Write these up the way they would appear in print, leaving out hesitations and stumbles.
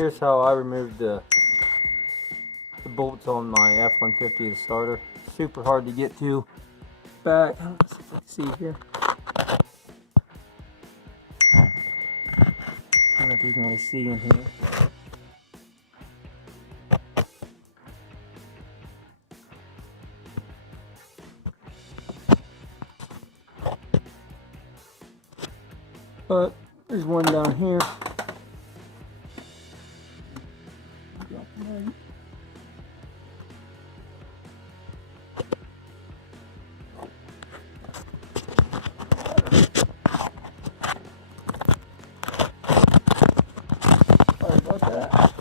Here's how I removed the bolts on my F-150, the starter. Super hard to get to. Back, let's see here. I don't know if you can really see in here. But there's one down here. Sorry about that.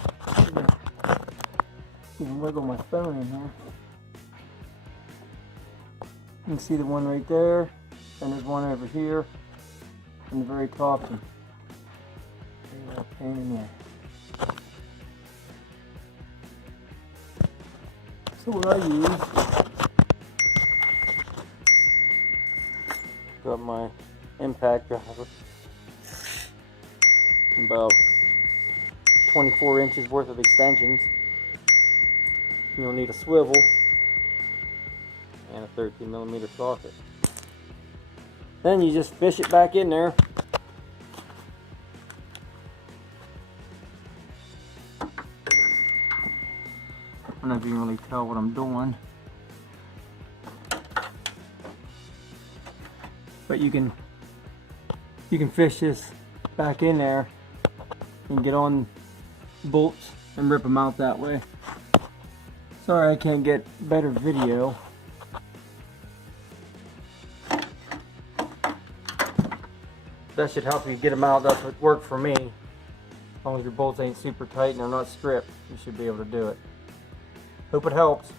You can wiggle my phone in here. You can see the one right there, and there's one over here, and the very top. Pain in there. So what I use, got my impact driver, about 24 inches worth of extensions. You'll need a swivel and a 13mm socket. Then you just fish it back in there. I don't know if you can really tell what I'm doing, but you can fish this back in there and get on bolts and rip them out that way. Sorry I can't get better video. That should help you get them out. That's what worked for me. As long as your bolts ain't super tight and they're not stripped, you should be able to do it. Hope it helps.